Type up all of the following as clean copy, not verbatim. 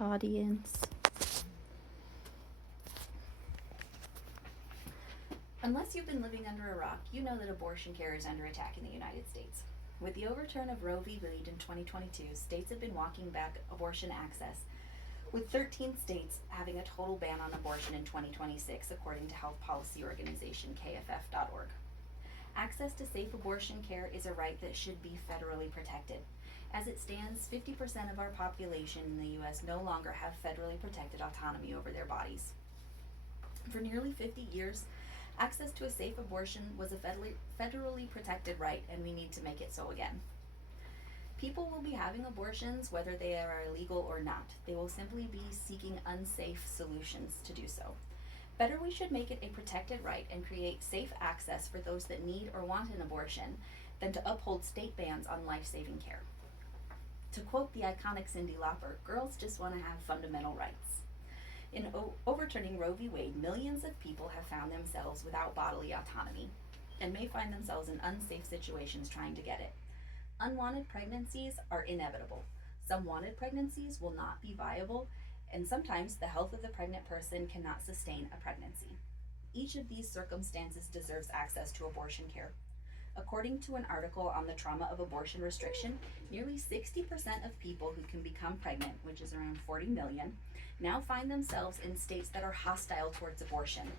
audience. Unless you've been living under a rock, you know that abortion care is under attack in the United States. With the overturn of Roe v. Wade in 2022, states have been walking back abortion access, with 13 states having a total ban on abortion in 2026, according to health policy organization KFF.org. Access to safe abortion care is a right that should be federally protected. As it stands, 50% of our population in the U.S. no longer have federally protected autonomy over their bodies. For nearly 50 years, access to a safe abortion was a federally protected right, and we need to make it so again. People will be having abortions whether they are illegal or not. They will simply be seeking unsafe solutions to do so. Better we should make it a protected right and create safe access for those that need or want an abortion than to uphold state bans on life-saving care. To quote the iconic Cyndi Lauper, girls just want to have fundamental rights. In overturning Roe v. Wade, millions of people have found themselves without bodily autonomy and may find themselves in unsafe situations trying to get it. Unwanted pregnancies are inevitable. Some wanted pregnancies will not be viable, and sometimes the health of the pregnant person cannot sustain a pregnancy. Each of these circumstances deserves access to abortion care. According to an article on the trauma of abortion restriction, nearly 60% of people who can become pregnant, which is around 40 million, now find themselves in states that are hostile towards abortion.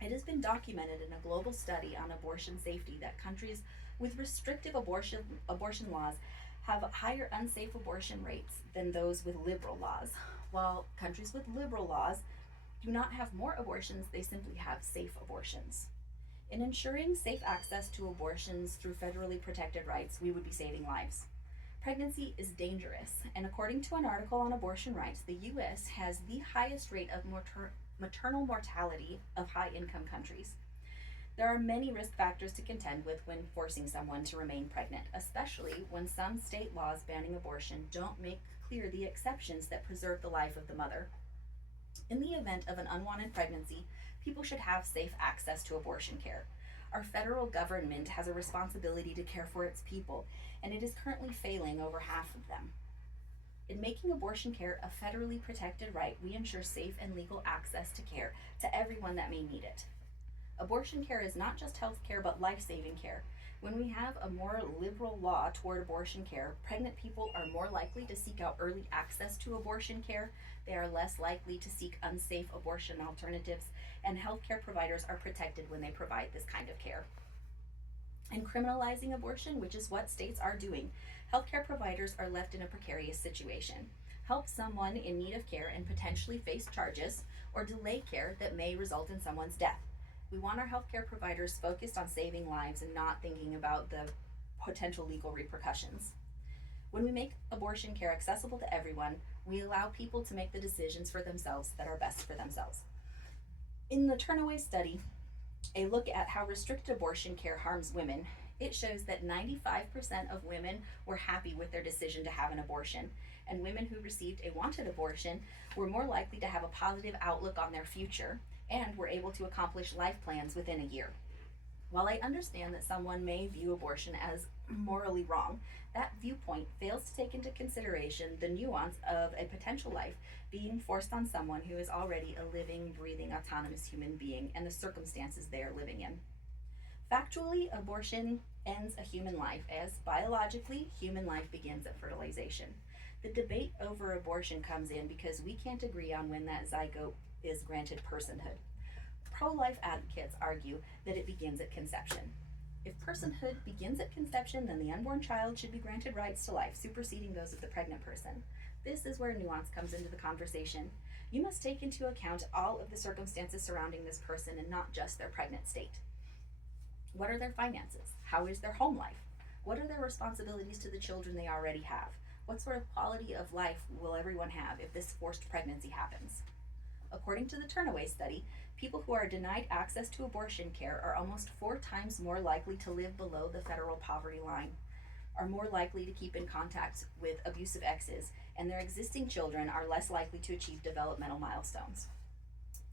It has been documented in a global study on abortion safety that countries with restrictive abortion laws have higher unsafe abortion rates than those with liberal laws, while countries with liberal laws do not have more abortions, they simply have safe abortions. In ensuring safe access to abortions through federally protected rights, we would be saving lives. Pregnancy is dangerous, and according to an article on abortion rights, the U.S. has the highest rate of maternal mortality of high-income countries. There are many risk factors to contend with when forcing someone to remain pregnant, especially when some state laws banning abortion don't make clear the exceptions that preserve the life of the mother. In the event of an unwanted pregnancy, people should have safe access to abortion care. Our federal government has a responsibility to care for its people, and it is currently failing over half of them. In making abortion care a federally protected right, we ensure safe and legal access to care to everyone that may need it. Abortion care is not just health care, but life-saving care. When we have a more liberal law toward abortion care, pregnant people are more likely to seek out early access to abortion care, they are less likely to seek unsafe abortion alternatives, and healthcare providers are protected when they provide this kind of care. In criminalizing abortion, which is what states are doing, healthcare providers are left in a precarious situation. Help someone in need of care and potentially face charges, or delay care that may result in someone's death. We want our healthcare providers focused on saving lives and not thinking about the potential legal repercussions. When we make abortion care accessible to everyone, we allow people to make the decisions for themselves that are best for themselves. In the Turnaway study, a look at how restricted abortion care harms women, it shows that 95% of women were happy with their decision to have an abortion, and women who received a wanted abortion were more likely to have a positive outlook on their future and were able to accomplish life plans within a year. While I understand that someone may view abortion as morally wrong, that viewpoint fails to take into consideration the nuance of a potential life being forced on someone who is already a living, breathing, autonomous human being and the circumstances they are living in. Factually, abortion ends a human life, as biologically, human life begins at fertilization. The debate over abortion comes in because we can't agree on when that zygote is granted personhood. Pro-life advocates argue that it begins at conception. If personhood begins at conception, then the unborn child should be granted rights to life, superseding those of the pregnant person. This is where nuance comes into the conversation. You must take into account all of the circumstances surrounding this person and not just their pregnant state. What are their finances? How is their home life? What are their responsibilities to the children they already have? What sort of quality of life will everyone have if this forced pregnancy happens? According to the Turnaway study, people who are denied access to abortion care are almost 4 times more likely to live below the federal poverty line, are more likely to keep in contact with abusive exes, and their existing children are less likely to achieve developmental milestones.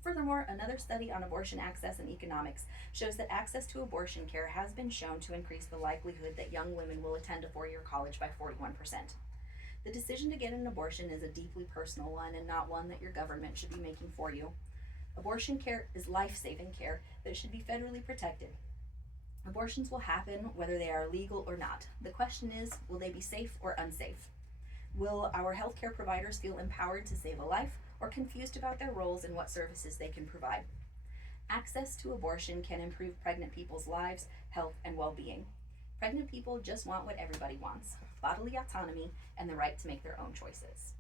Furthermore, another study on abortion access and economics shows that access to abortion care has been shown to increase the likelihood that young women will attend a 4-year college by 41%. The decision to get an abortion is a deeply personal one and not one that your government should be making for you. Abortion care is life-saving care that should be federally protected. Abortions will happen whether they are legal or not. The question is, will they be safe or unsafe? Will our healthcare providers feel empowered to save a life or confused about their roles and what services they can provide? Access to abortion can improve pregnant people's lives, health, and well-being. Pregnant people just want what everybody wants: bodily autonomy and the right to make their own choices.